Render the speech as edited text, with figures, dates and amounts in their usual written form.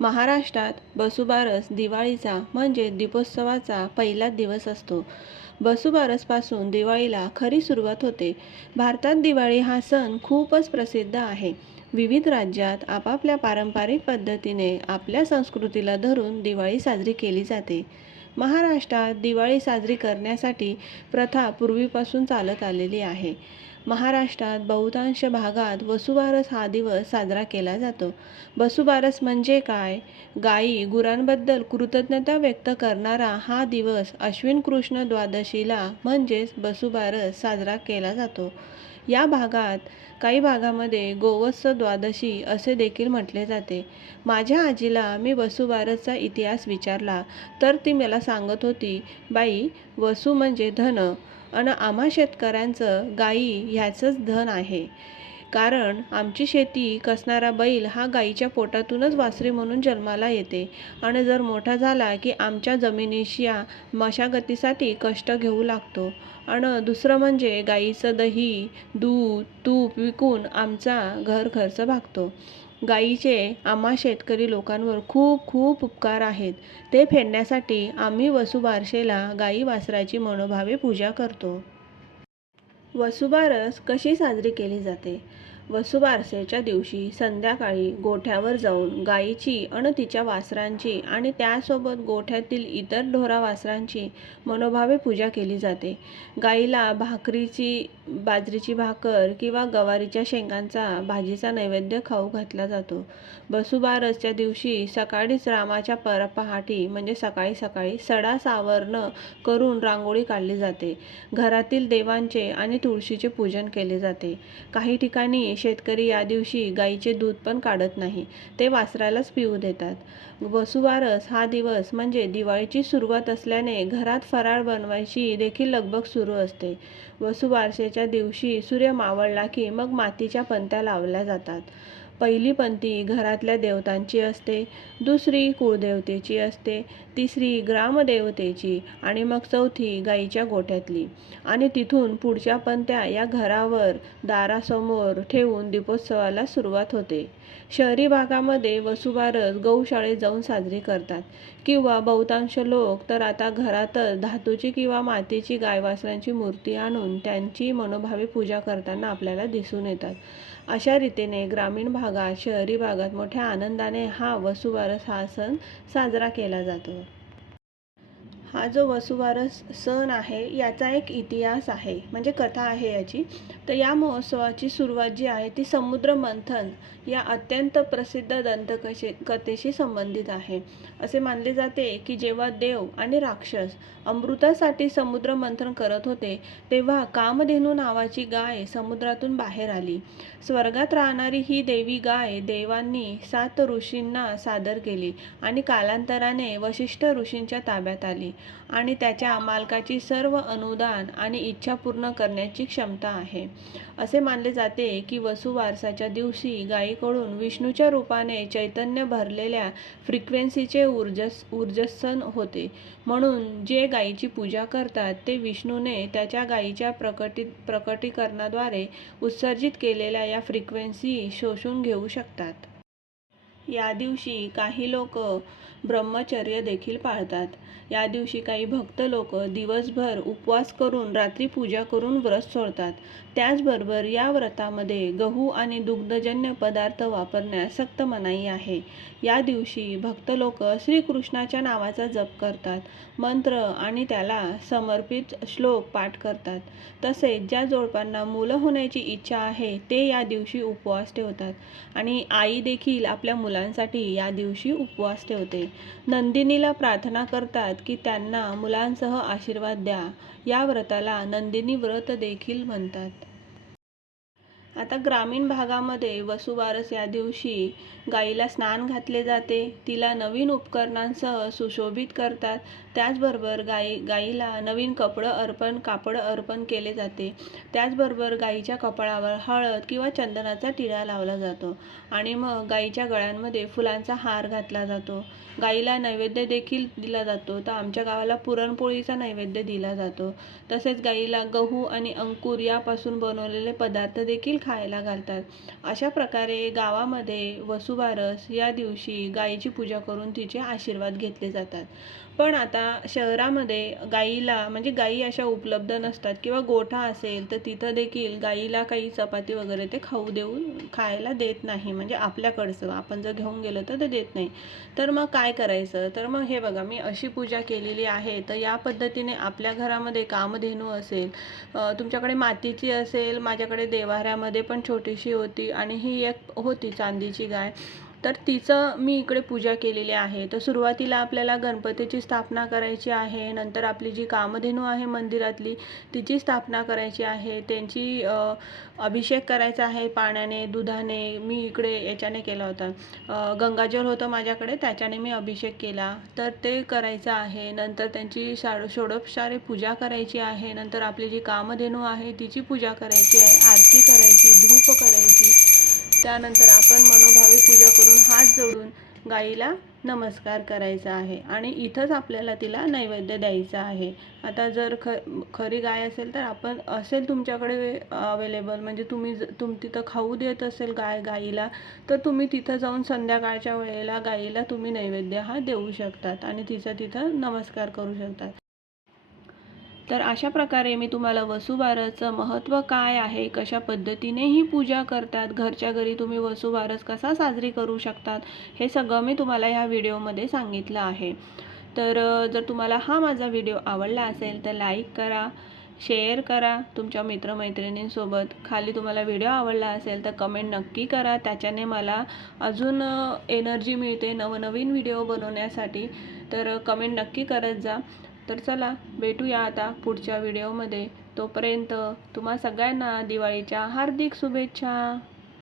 महाराष्ट्रात वसुबारस दिवाळीचा म्हणजे दीपोत्सवाचा पहिला दिवस असतो. वसुबारसपासून दिवाळीला खरी सुरुवात होते. भारतात दिवाळी हा सण खूपच प्रसिद्ध आहे. विविध राज्यात आपापल्या पारंपरिक पद्धतीने आपल्या संस्कृतीला धरून दिवाळी साजरी केली जाते. महाराष्ट्रात दिवाळी साजरी करण्यासाठी प्रथा पूर्वीपासून चालत आलेली आहे. महाराष्ट्रात बहुतांश भागात वसुबारस हा दिवस साजरा केला जातो. वसुबारस म्हणजे काय? गायी गुरांबद्दल कृतज्ञता व्यक्त करणारा हा दिवस अश्विन कृष्ण द्वादशीला म्हणजेच वसुबारस साजरा केला जातो. या भागात काही भागामध्ये गोवत्स द्वादशी असे देखील म्हटले जाते. माझ्या आजीला मी वसुबारसचा इतिहास विचारला तर ती मला सांगत होती, बाई, वसू म्हणजे धन आणि आम्हा शेतकऱ्यांचं गायी ह्याचंच धन आहे. कारण आमची शेती कसणारा बैल हा गाईच्या पोटातूनच वासरी म्हणून जन्माला येते आणि जर मोठा झाला की आमच्या जमिनीच्या मशागतीसाठी कष्ट घेऊ लागतो. आणि दुसरं म्हणजे गाईचं दही, दूध, तूप विकून आमचा घर खर्च भागतो. गाईचे आम्हा शेतकरी लोकांवर खूप खूप उपकार आहेत. ते फेडण्यासाठी आम्ही वसुबारसेला गाई वासराची मनोभावे पूजा करतो. वसुबारस कशी साजरी केली जाते? वसुबारसेच्या दिवशी संध्याकाळी गोठ्यावर जाऊन गायीची आणि तिच्या वासरांची आणि त्यासोबत गोठ्यातील इतर ढोरावासरांची मनोभावे पूजा केली जाते. गायीला भाकरीची, बाजरीची भाकर किंवा गवारीच्या शेंगांचा भाजीचा नैवेद्य खाऊ घातला जातो. वसुबारसच्या दिवशी सकाळीच रामाच्या पहाटी म्हणजे सकाळी सकाळी सडा सावरण करून रांगोळी काढली जाते. घरातील देवांचे आणि तुळशीचे पूजन केले जाते. काही ठिकाणी शेतकरी या दिवशी गाईचे दूध पण काढत नाही, ते वासरालाच पिऊ देतात. वसुबारस हा दिवस म्हणजे दिवाळीची सुरुवात असल्याने घरात फराळ बनवायची देखील लगबग सुरू असते. वसुबारसेच्या दिवशी सूर्य मावळला की मग मातीच्या पंत्या लावल्या जातात. पहिली पंथी घरातल्या देवतांची असते, दुसरी कुळदेवतेची असते, तिसरी ग्रामदेवतेची आणि मग चौथी गाईच्या गोठ्यातली. आणि तिथून पुढच्या पंथ्या या घरावर दारासमोर ठेवून दीपोत्सवाला सुरुवात होते. शहरी भागामध्ये वसुबारस गौशाळेत जाऊन साजरी करतात किंवा बहुतांश लोक तर आता घरातच धातूची किंवा मातीची गायवासरांची मूर्ती आणून त्यांची मनोभावे पूजा करताना आपल्याला दिसून येतात. अशा रीतीने ग्रामीण भागात, शहरी भागात मोठ्या आनंदाने हा वसुबारस हा सण साजरा केला जातो. हा जो वसुबारस सण आहे याचा एक इतिहास आहे, म्हणजे कथा आहे याची. तर या महोत्सवाची सुरुवात जी आहे ती समुद्र मंथन या अत्यंत प्रसिद्ध कथेशी संबंधित आहे. असे मानले जाते की जेव्हा देव आणि राक्षस अमृतासाठी समुद्र मंथन करत होते तेव्हा कामधेनू नावाची गाय समुद्रातून बाहेर आली. स्वर्गात राहणारी ही देवी गाय देवांनी 7 ऋषींना सादर केली आणि कालांतराने वशिष्ठ ऋषींच्या ताब्यात आली आणि त्याच्या मालकाची सर्व अनुदान आणि इच्छा पूर्ण करण्याची क्षमता आहे. असे मानले जाते की वसुबारसाच्या दिवशी गायीकडून विष्णूच्या रूपाने चैतन्य भरलेल्या फ्रिक्वेन्सीचे ऊर्जस्सन होते. म्हणून जे गायीची पूजा करतात ते विष्णूने त्याच्या गायीच्या प्रकटीकरणाद्वारे उत्सर्जित केलेल्या या फ्रिक्वेन्सी शोषून घेऊ शकतात. या दिवशी काही लोक ब्रह्मचर्य देखील पाळतात. या दिवशी काही भक्त लोक दिवसभर उपवास करून रात्री पूजा करून व्रत सोडतात. त्याचबरोबर या व्रतामध्ये गहू आणि दुग्धजन्य पदार्थ वापरण्यास सक्त मनाई आहे. या दिवशी भक्त लोक श्रीकृष्णाच्या नावाचा जप करतात, मंत्र आणि त्याला समर्पित श्लोक पाठ करतात. तसेच ज्या जोडप्यांना मुलं होण्याची इच्छा आहे ते या दिवशी उपवास ठेवतात आणि आई देखील आपल्या मुलांसाठी या दिवशी उपवास ठेवते. नंदिनीला प्रार्थना करतात की त्यांना मुलांसह आशीर्वाद द्या. या व्रताला नंदिनी व्रत देखील म्हणतात. आता ग्रामीण भागामध्ये वसुबारस या दिवशी गाईला स्नान घातले जाते, तिला नवीन उपकरणांसह सुशोभित करतात. त्याचबरोबर गाईला नवीन कापड अर्पण केले जाते. त्याचबरोबर गाईच्या कपाळावर हळद किंवा चंदनाचा टिळा लावला जातो आणि मग गाईच्या गळ्यांमध्ये फुलांचा हार घातला जातो. गाईला नैवेद्य देखील दिला जातो. तर आमच्या गावाला पुरणपोळीचा नैवेद्य दिला जातो. तसेच गाईला गहू आणि अंकुर यापासून बनवलेले पदार्थ देखील खायला घालतात. अशा प्रकारे गावामध्ये वसुबारस या दिवशी गायीची पूजा करून तिचे आशीर्वाद घेतले जातात. पण आता शहरामध्ये गाईला म्हणजे गायी अशा उपलब्ध नसतात किंवा गोठा असेल तर तिथं देखील गाईला काही चपाती वगैरे ते खायला देत नाही. म्हणजे आपल्याकडचं आपण जर घेऊन गेलो तर ते देत नाही. तर मग काय करायचं? तर मग हे बघा, मी अशी पूजा केलेली आहे. तर या पद्धतीने आपल्या घरामध्ये कामधेनू असेल, तुमच्याकडे मातीची असेल, माझ्याकडे देव्हाऱ्यामध्ये पण छोटीशी होती आणि ही एक होती चांदीची गाय. तर तिचं मी इकडे पूजा केलेली आहे. तर सुरुवातीला आपल्याला गणपतीची स्थापना करायची आहे. नंतर आपली जी कामधेनू आहे मंदिरातली तिची स्थापना करायची आहे. त्यांची अभिषेक करायचा आहे पाण्याने, दुधाने. मी इकडे याच्याने केला होता, गंगाजल होतं माझ्याकडे, त्याच्याने मी अभिषेक केला. तर ते करायचं आहे. नंतर त्यांची षोडोपचारे पूजा करायची आहे. नंतर आपली जी कामधेनू आहे तिची पूजा करायची आहे, आरती करायची, धूप करायची. त्यानंतर आपण मनोभावे पूजा करून हात जोडून गाईला नमस्कार करायचा आहे आणि इथंच आपल्याला तिला नैवेद्य द्यायचा आहे. आता जर खरी गाय असेल तर आपण असेल तुमच्याकडे अवेलेबल, म्हणजे तुम्ही तिथं खाऊ देत असेल गाईला, तर तुम्ही तिथं जाऊन संध्याकाळच्या वेळेला गाईला तुम्ही नैवेद्य हा देऊ शकतात आणि तिथं नमस्कार करू शकतात. तर अशा प्रकारे मी तुम्हाला वसुबारसचं महत्त्व काय आहे, कशा पद्धतीने ही पूजा करतात, घरच्या घरी तुम्ही वसुबारस कसा साजरी करू शकतात, हे सगळं मी तुम्हाला ह्या व्हिडिओमध्ये सांगितलं आहे. तर जर तुम्हाला हा माझा व्हिडिओ आवडला असेल तर लाईक करा, शेअर करा तुमच्या मित्रमैत्रिणींसोबत. खाली तुम्हाला व्हिडिओ आवडला असेल तर कमेंट नक्की करा. त्याच्याने मला अजून एनर्जी मिळते नवनवीन व्हिडिओ बनवण्यासाठी. तर कमेंट नक्की करत जा. तर चला भेटूया आता पुढच्या व्हिडिओमध्ये. तोपर्यंत तुम्हा सगळ्यांना दिवाळीच्या हार्दिक शुभेच्छा.